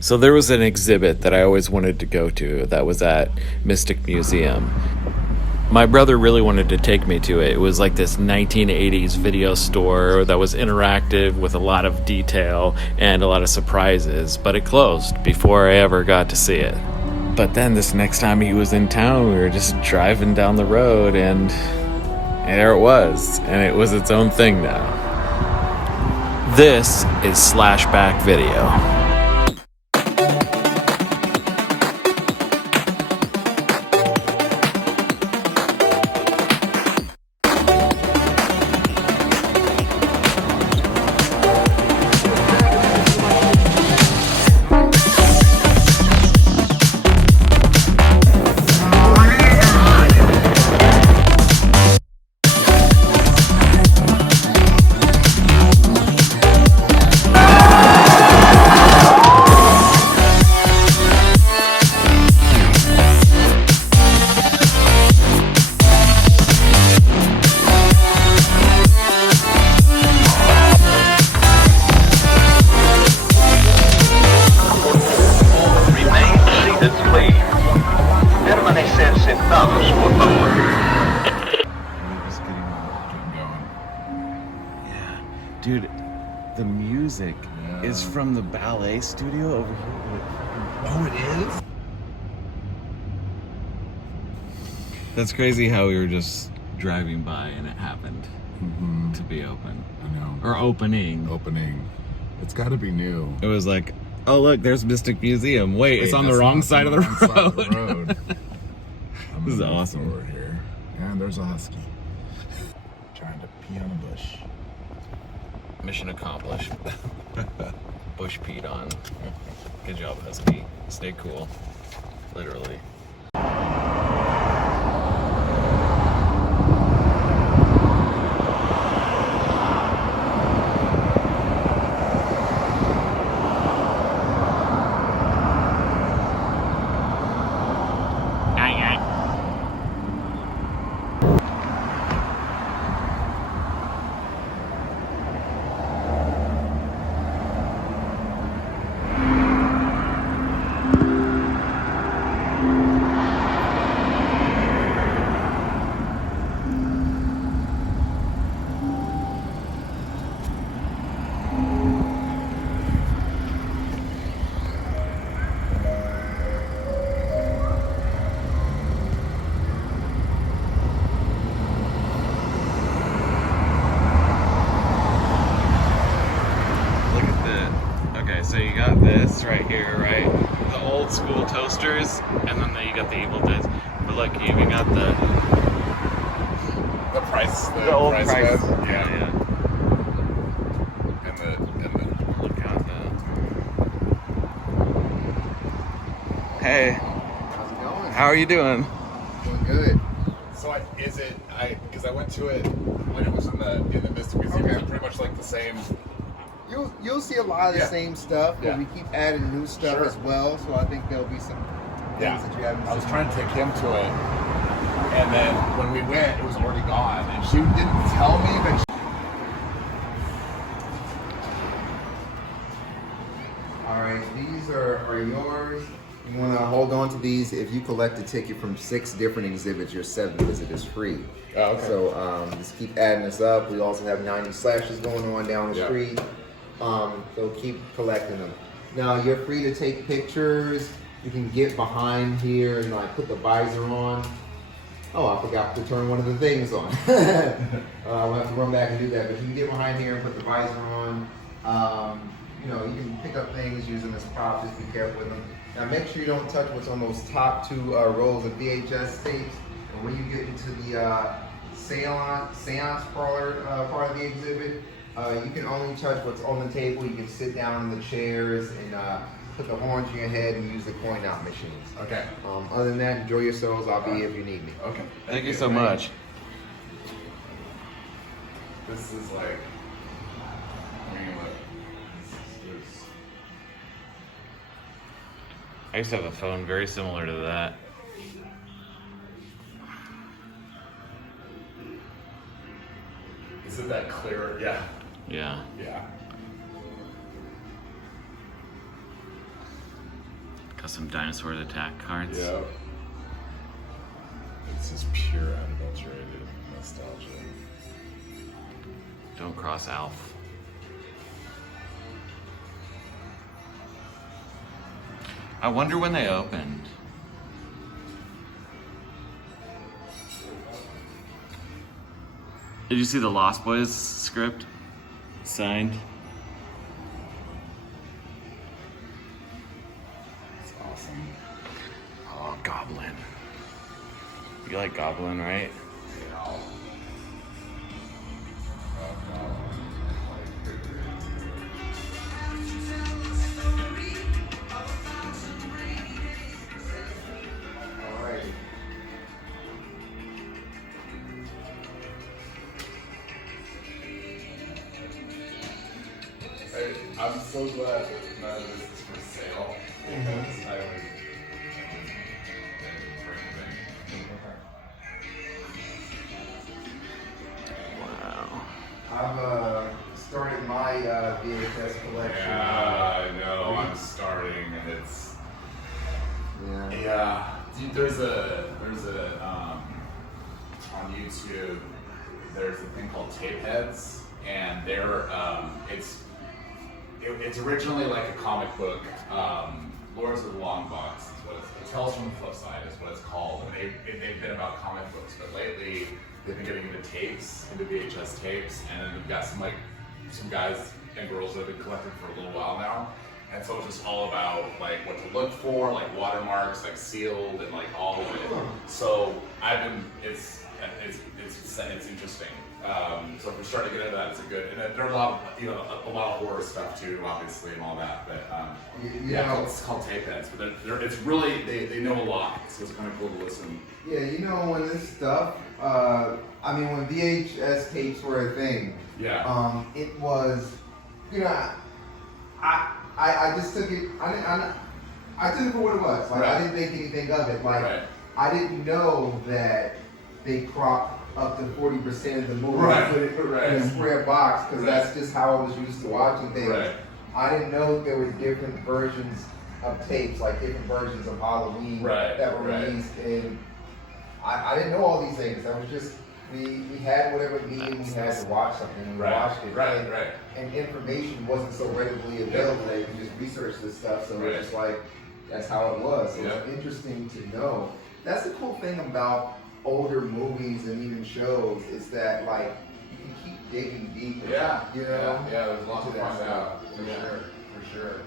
So there was an exhibit that I always wanted to go to that was at Mystic Museum. My brother really wanted to take me to it. It was like this 1980s video store that was interactive with a lot of detail and a lot of surprises, but it closed before I ever got to see it. But then this next time he was in town, we were just driving down the road and there it was, and it was its own thing now. This is Slashback Video. Dude, the music is from the ballet studio over here. Oh, it is? That's crazy how we were just driving by and it happened to be open. I know. Or opening. Opening. It's got to be new. It was like, oh look, there's Mystic Museum. Wait, it's on the wrong side of the road. This is awesome. Over here. And there's a husky. Trying to pee on a bush. Mission accomplished. Bush peed on. Good job, husky. Stay cool. Literally. So you got this right here, right? The old school toasters, and then you got the Evil Deads. But look, you even got the price, the old price. Yeah. And the look out that. Hey. How's it going? How are you doing? Doing good. So because I went to it when it was in the Mystic Museum. Okay. It's pretty much like the same. You'll see a lot of the same stuff, but we keep adding new stuff as well. So I think there'll be some things that you haven't seen. I was trying to take him to it, and then when we went, it was already gone, and she didn't tell me that. All right, these are yours. You want to hold on to these. If you collect a ticket from 6 different exhibits, your 7th visit is free. Oh, okay. So just keep adding this up. We also have 90 slashes going on down the street. So keep collecting them. Now you're free to take pictures. You can get behind here and like put the visor on. Oh, I forgot to turn one of the things on. We'll have to run back and do that. But you can get behind here and put the visor on. You know, you can pick up things, use them as props. Just be careful with them. Now make sure you don't touch what's on those top 2 rolls of VHS tapes. And when you get into the seance part of the exhibit, you can only touch what's on the table. You can sit down in the chairs and put the horns in your head and use the coin out machines. Okay. Other than that, enjoy yourselves. I'll be here if you need me. Okay. Thank you so much. This is like. I used to have a phone very similar to that. Is it that clear? Yeah. Yeah. Yeah. Got some dinosaur attack cards. Yep. This is pure unadulterated nostalgia. Don't cross Alf. I wonder when they opened. Did you see the Lost Boys script signed? It's awesome. Oh, Goblin. You like Goblin, right? Yeah. Alright. I'm so glad that none of this is for sale because I would bring it Wow. I've started my VHS collection. Yeah, I know. I'm starting, and it's Yeah. Dude, there's a on YouTube. There's a thing called tape heads, and they're it's originally like a comic book. Lords of the Long Box is what it's. Tales from the Flip Side is what it's called, and they've been about comic books, but lately they've been getting into tapes, into VHS tapes, and then we've got some guys and girls that have been collecting for a little while now. And so it's just all about like what to look for, like watermarks, like sealed, and like all of it. So it's interesting. So if we're starting to get into that, it's a good. And there are a lot of horror stuff too, obviously, and all that. But it's called tape heads. But it's really they know a lot, so it's kind of cool to listen. Yeah, when this stuff, when VHS tapes were a thing, it was, I just took it. I took it for what it was. Like I didn't think anything of it. Like I didn't know that they cropped up to 40% of the movie and put it in a square box because that's just how I was used to watching things. I didn't know there were different versions of tapes, like different versions of Halloween that were released, and I didn't know all these things. I was just we had whatever medium we had to watch something, and we watched it. And information wasn't so readily available that you could just research this stuff. So it's just like that's how it was. So it's interesting to know. That's the cool thing about older movies and even shows is that like you can keep digging deeper. There's lots to find out for sure.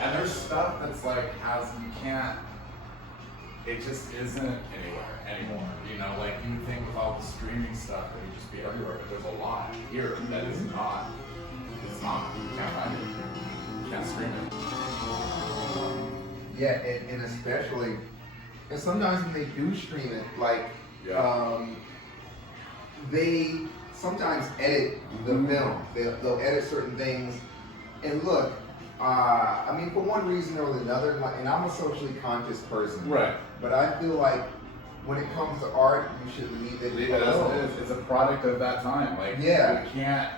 And there's stuff that's like you can't. It just isn't anymore. Like you would think with all the streaming stuff that would just be everywhere, but there's a lot here that is not. It's not. You can't find it. You can't stream it. Yeah, and especially, and sometimes when they do stream it, like they sometimes edit the film. They'll edit certain things, and look. For one reason or another, and I'm a socially conscious person, but I feel like when it comes to art, you should leave it alone. As it is. It's a product of that time. Like you can't,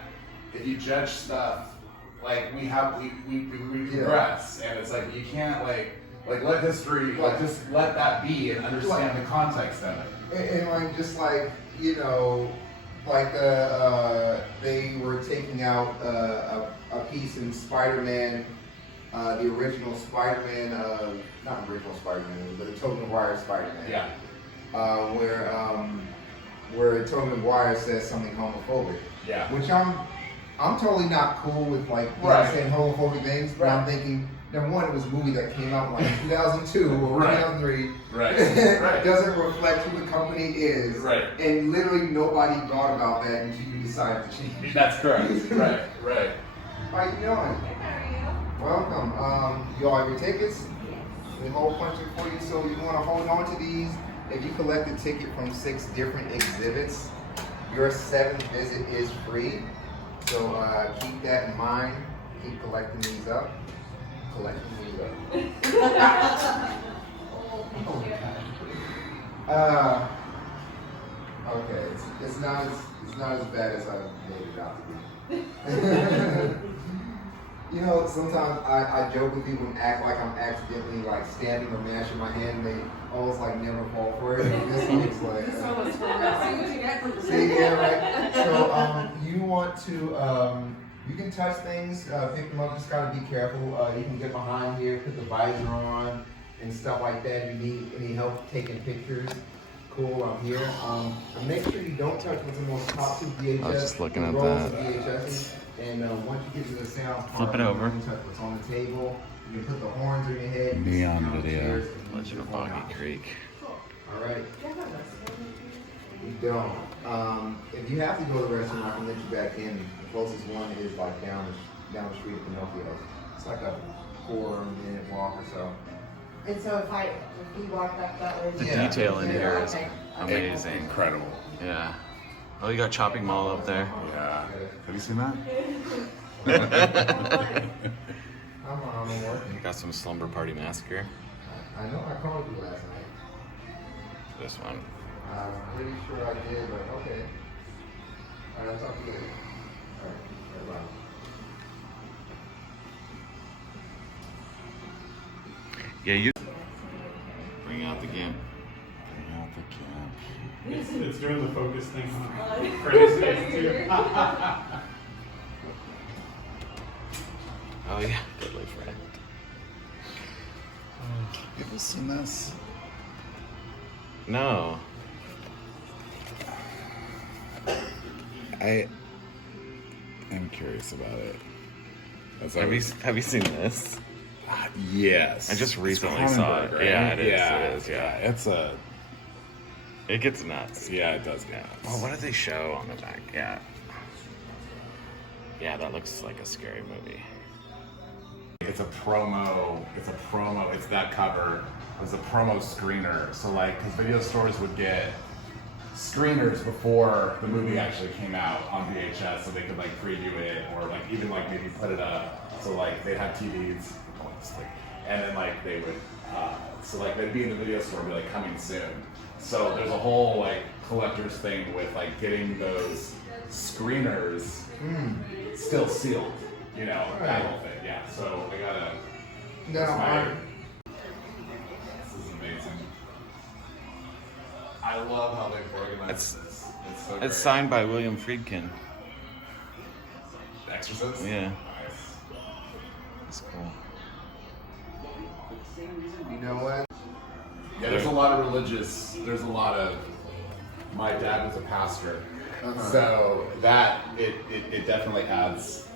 if you judge stuff, like we progress, and it's like you can't like let history, just let that be and understand the context of it. And they were taking out a piece in Spider-Man, the original Spider-Man, not original Spider-Man, but the Tobey Maguire Spider-Man. Where Tobey Maguire says something homophobic. Which I'm totally not cool with saying homophobic things, but I'm thinking, number one, it was a movie that came out in 2002 or 2003. It doesn't reflect who the company is. And literally nobody thought about that until you decided to change. That's correct. How you doing? Welcome. You all have your tickets? We whole punch it for you, so you want to hold on to these. If you collect a ticket from 6 different exhibits, your 7th visit is free. So keep that in mind. Keep collecting these up. Okay, it's not as bad as I made it out to be. You know, sometimes I joke with people and act like I'm accidentally like stabbing or mashing my hand, and they always like never fall for it. And this one was like, see, yeah, right. So you want to, you can touch things, pick them up. Just gotta be careful. You can get behind here, put the visor on, and stuff like that. If you need any help taking pictures, cool. I'm here. Make sure you don't touch what's in those top two VHS. I was just looking at rolls that. of VHSs. And once you get to the sound part, Flip it over. you touch what's on the table. You can put the horns in your head. You can Neon sit down video. chairs, and you Legend of can fall Boggy out. Creek. All right. You don't. If you have to go to the restroom, I can let you back in. The closest one is like down the street at Pinocchio's. It's like a 4-minute walk or so. And so if we walk that way. The Yeah. detail in here is Okay. amazing. Incredible. Yeah. Oh, you got Chopping Mall up there. Yeah. Have you seen that? I'm working. Got some Slumber Party Massacre. I know I called you last night. This one. I'm pretty sure I did, but okay. All right, I'll talk to you later. All right, bye. Yeah, you bring out the game. Bring out the camp. It's doing the focus thing on Freddy's face too. Oh yeah, Deadly Friend. You ever seen this? No. I am curious about it. Have you seen this? Yes. I just It's recently saw it. Cronenberg, right? Yeah, it is. Yeah, It is. Yeah. It's a. It gets nuts. Yeah, it does get. Oh, what did they show on the back? Yeah. Yeah, that looks like a scary movie. It's a promo. It's that cover. It's a promo screener. So like, because video stores would get screeners before the movie actually came out on VHS, so they could like preview it or like even like maybe put it up. So like they'd have TVs, and then like they would, so like they'd be in the video store, be like coming soon. So there's a whole like collector's thing with like getting those screeners still sealed, you know, that whole thing. Yeah. So I gotta. No, that's my- I- This is amazing. I love how they've organized It's- this. It's so great. It's signed by William Friedkin. The Exorcist? Yeah. Nice. That's cool. You know what? Yeah, there's a lot of my dad was a pastor. So that it definitely adds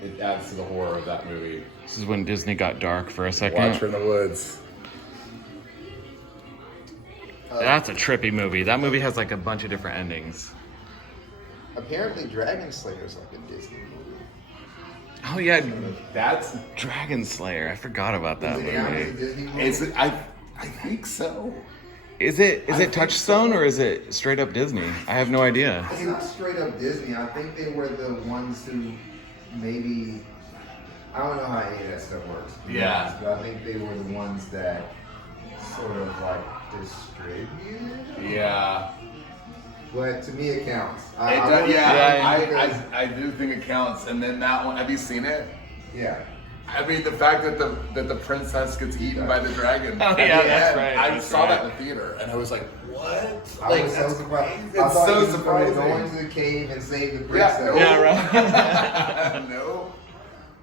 to the horror of that movie. This is when Disney got dark for a second. Watch in the Woods. That's a trippy movie. That movie has like a bunch of different endings. Apparently, Dragon Slayer is like a Disney movie. Oh yeah, That's Dragon Slayer. I forgot about that Is it a movie. Disney movie? it's I think so. Is it think Touchstone so. or is it straight up Disney? I have no idea. It's not straight up Disney. I think they were the ones who maybe. I don't know how any of that stuff works. to be Yeah. honest, but I think they were the ones that sort of like distributed. Yeah. But to me, it counts. It does, yeah, Yeah, I do think it counts. And then that one, have you seen it? Yeah. I mean, the fact that the princess gets eaten by the dragon. Oh, at yeah, the that's end, right, I that's saw that right. in the theater, and I was like, "What?" I was so surprised. It's I thought so he was probably surprising. going to the cave and save the Yeah, princess. Yeah, right. No.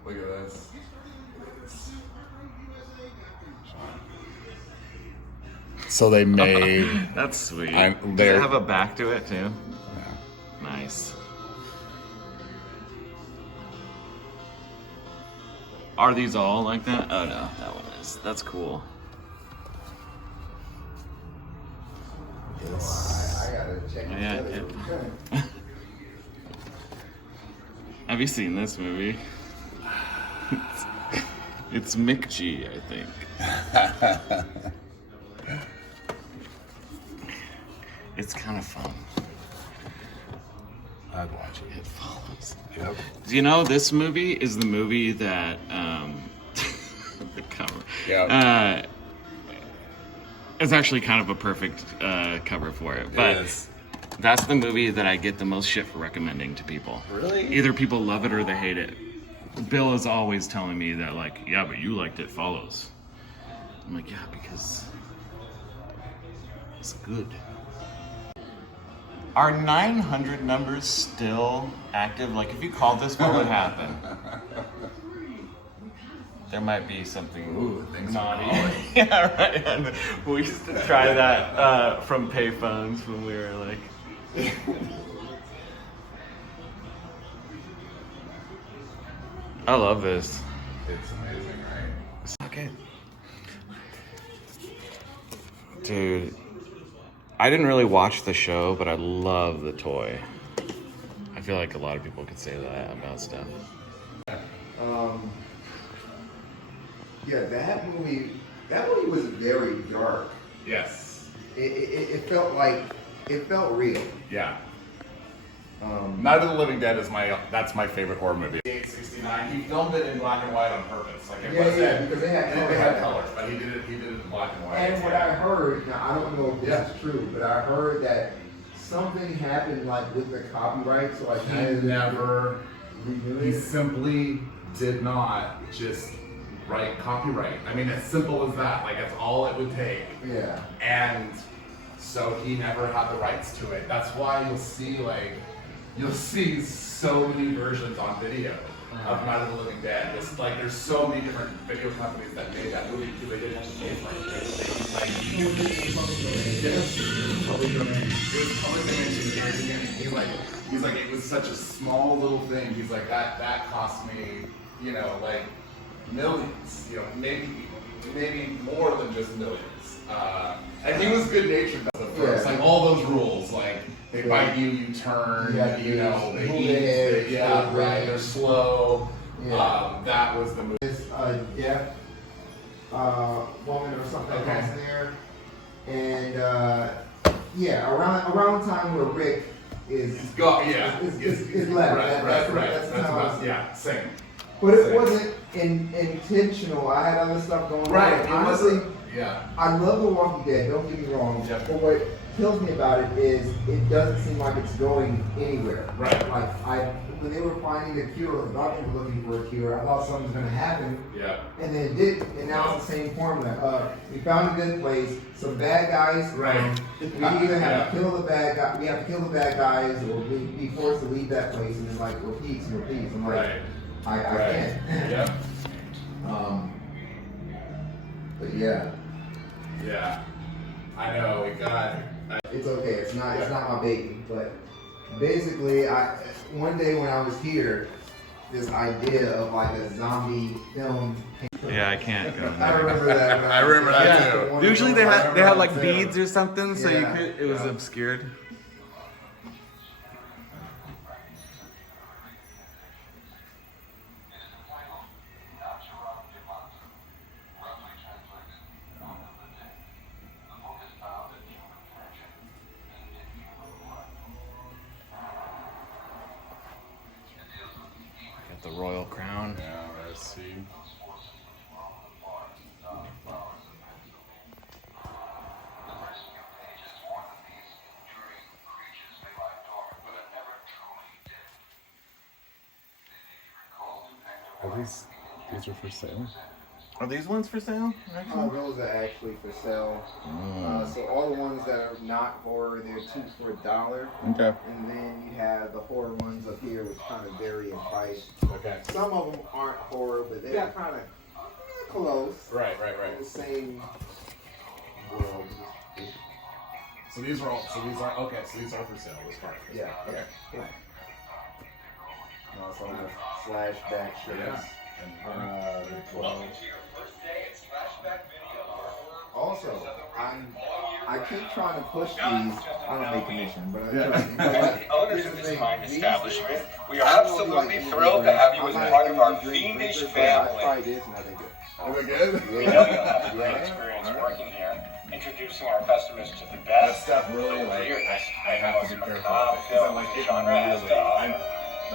Look at this. So they made. That's sweet. I'm Does it there- have a back to it too? Nice. Are these all like that? Oh no, that one is. That's cool. I gotta check Yeah, it yeah. out. Have you seen this movie? It's Mick G, I think. It's kind of fun. I'd watch it. It follows. Yep. Do you know this movie is the movie that the cover? Yeah. It's actually kind of a perfect cover for it, but is. that's the movie that I get the most shit for recommending to people. Really? Either people love it or they hate it. Bill is always telling me that, like, yeah, but you liked It Follows. I'm like, yeah, because it's good. Are 900 numbers still active? Like, if you called this, what would happen? There might be something naughty. Yeah, right. And we used to try that from payphones when we were like. I love this. It's amazing, right? Okay. Dude, I didn't really watch the show, but I love the toy. I feel like a lot of people could say that about stuff. Yeah, that movie was very dark. Yes. It felt real. Yeah. Night of the Living Dead is that's my favorite horror movie. 869. He filmed it in black and white on purpose. Like it wasn't, because they they had had colors, but he did it in black and white. And what I heard, now I don't know if this is true, but I heard that something happened like with the copyright, so like He simply did not just write copyright. I mean, as simple as that. Like that's all it would take. Yeah. And so he never had the rights to it. That's why you'll see so many versions on video of Night of the Living Dead. It's like there's so many different video companies that made that movie because they didn't have to pay for it. It was public domain. He's like, it was such a small little thing. He's like, that cost me, like millions. Maybe more than just millions. And he was good natured at first. Like all those rules, like they bite you, you turn, they eat, they're slow. Yeah. That was the movie. This deaf woman or something that's there, and around the time where Rick is left. That's same. But it wasn't intentional. I had other stuff going on. Honestly, I love The Walking Dead, don't get me wrong. Yeah. But what kills me about it is it doesn't seem like it's going anywhere. Right. Like when they were finding a cure, I thought they were looking for a cure. I thought something was gonna happen. Yeah. And then it didn't, and now it's the same formula. We found a good place, some bad guys. Right. We either have to kill the bad guy, we have to kill the bad guys, or be forced to leave that place, and then like repeats and repeats. I'm like, I can't. Yeah. But yeah. Yeah. I know. It's okay. It's not my baby. But basically, one day when I was here, this idea of like a zombie film. Yeah, I can't go. I remember that. I remember that too. Usually they had like beads or something, so you could. It was obscured. The royal crown. Yeah, let's see. Are these are for sale? Are these ones for sale? Those are actually for sale. So all the ones that are not horror, they're $2 for $1. Okay. And then you have the horror ones up here, which kind of vary in price. Okay. Some of them aren't horror, but they're kind of close. Right. In the same world. So these are for sale. This part. Yeah. Okay. Yeah. And also have Slashback shirts. They're 12. Also, I keep trying to push these. I don't make commission, but Owners of this fine establishment, we are absolutely thrilled to have you as part of our fiendish family. Try this and I think Are we good? We know you'll have a great experience working here, introducing our customers to the That best stuff really weirdness I have to be careful with it, 'cause it genre has to offer.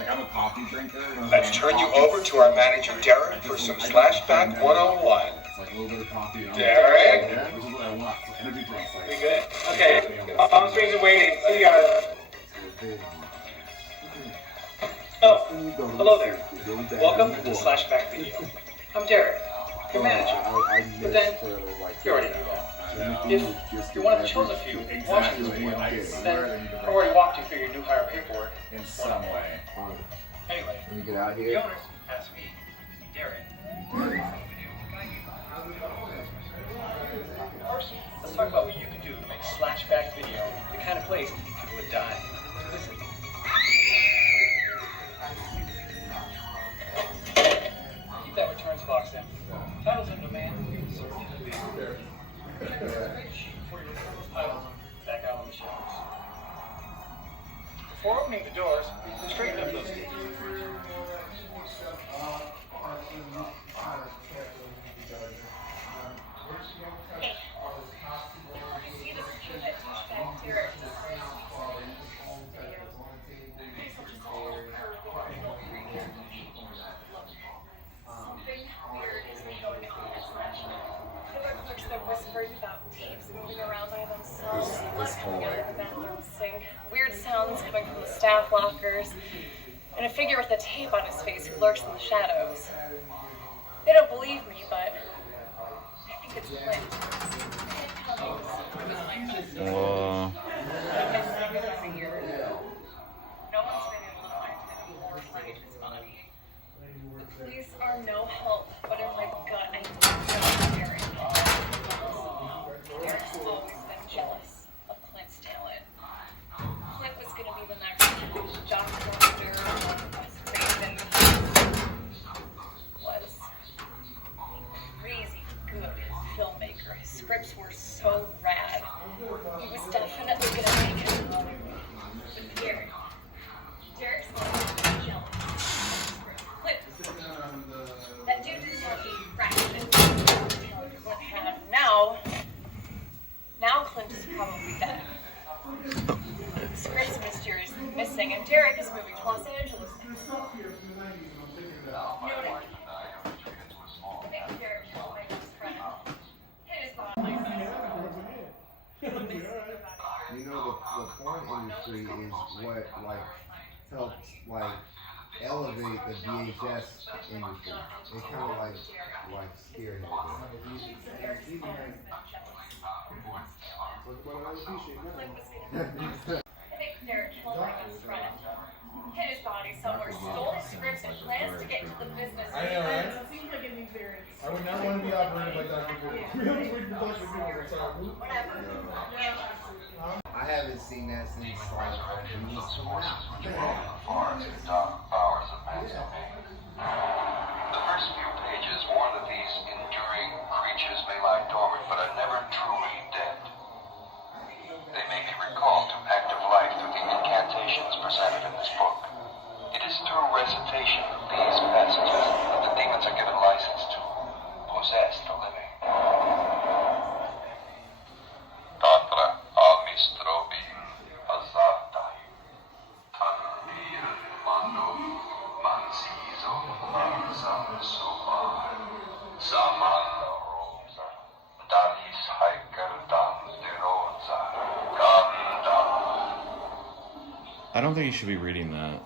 I'm a coffee drinker. Let's turn you over to our manager Derek for some Slashback 101. It's like a little bit of coffee. Derek? Yeah, which is what I want. So energy drinks. Like, We good? Okay, palm screens are waiting. See you guys. Oh, hello there. Welcome to Slashback Video. I'm Derek, your manager. But then, you already know that. If you're one of the chosen few watching this video, then I already walked you through your new hire paperwork In some way. Anyway, Let me get out the here. owners asked me, Derek. First, let's talk about what you can do to make Slashback Video the kind of place people would die to visit. Keep that returns box empty. Titles in demand. So before you return those titles back out on the shelves. Before opening the doors, straighten up those cages. This whole Weird sounds coming from the staff lockers, and a figure with a tape on his face who lurks in the shadows. They don't believe me, but I think it's Clint. Whoa. For years. No one's been able to find him or find his body. The police are no help, but in my gut, I know Derek. Derek's always been jealous of Clint's talent. Clint was going to be the next Jock Wonder, Wes Craven. Was crazy good filmmaker. His scripts were so rad. He was definitely going to make it. But Derek's jealous. Clint, that dude didn't have a fraction of the talent Clint had. Now Clint is probably dead. Script's mysteriously missing, and Derek is moving to Los Angeles. Noted. I think Derek killed my best friend. Hit his body. You know, the porn industry is what like helps like elevate the VHS industry. It kind of like spearheaded it. I think Derek killed my best friend. Hid his body somewhere, stole his scripts, and plans to get into the business. I know, right? It seems like it needs variance. I would not want to be operated by Dr. Google. We don't wait for Dr. Google. Sorry. Whatever. I haven't seen that since like it was coming out. Far too dark hours of masturbation. The first few pages warn that these enduring creatures may lie dormant, but are never truly dead. They may be recalled to active life through the incantations presented in this book. It is through recitation of these passages that the demons are given license to possess the living. Tatra amistrobi azartai tandir manu mansizo manzam suman saman rosa dalis haikerdam derosa gandam. I don't think you should be reading that.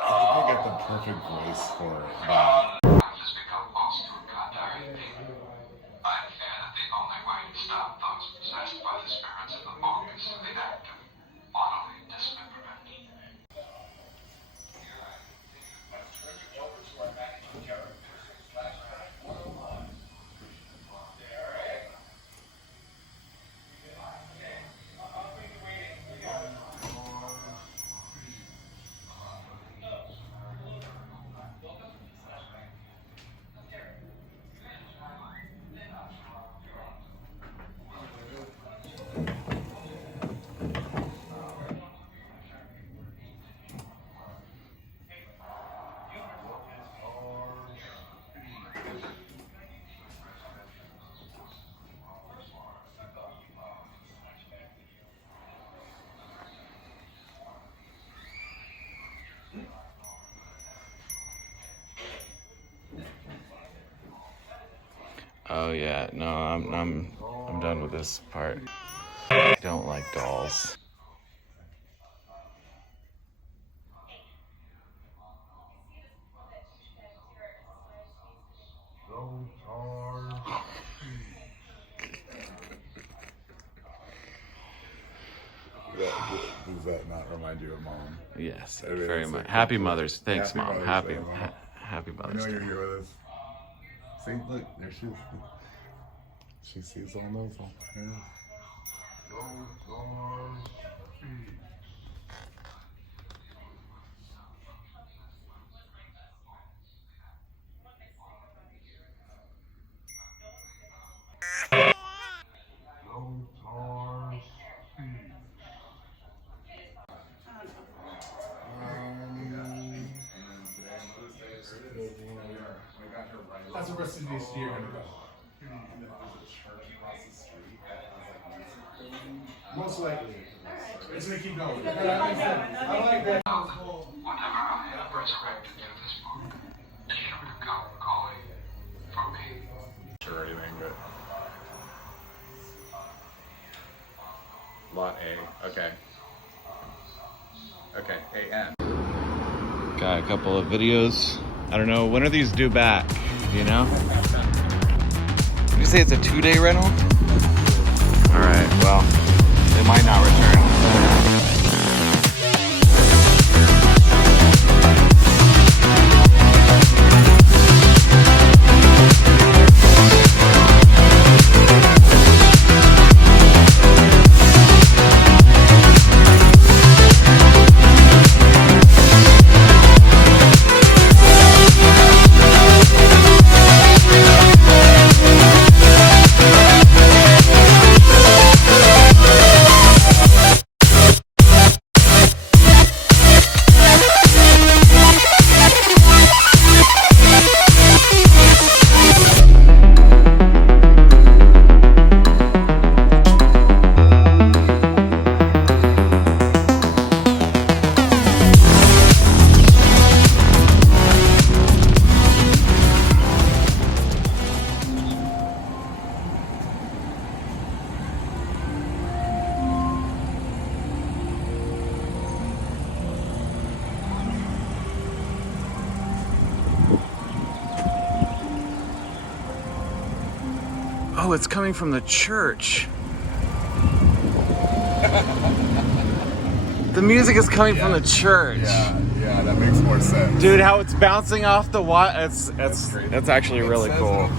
I get the perfect voice for it. Has become lost to a goddamn people. I fear that the only way to stop those possessed by the spirits of the book is through the act of bodily dismemberment. Oh yeah, no, I'm done with this part. I don't like dolls. Does that not remind you of Mom? Yes, It very is, much. like, Happy it's like- Mother's. Thanks, Happy Mom. Mother's Happy, Day, Mom. happy I Mother's know Day. you're here with us. See, look, there she is. She sees all those. There it is. That's the rest of this year gonna go. And then there's a church across the street that has like music. Most likely. It's gonna keep going. I like that. Whenever I am resurrected through this book, be sure to come calling for me. Sure, anything, but. Lot A. Okay. Okay. A-N. Got a couple of videos. I don't know, when are these due back? You know? Did you say it's a 2-day rental? All right, well, they might not return. Oh, it's coming from the church. The music is coming from the church. Yeah, that makes more sense. Dude, how it's bouncing off the wall. It's crazy. actually really cool.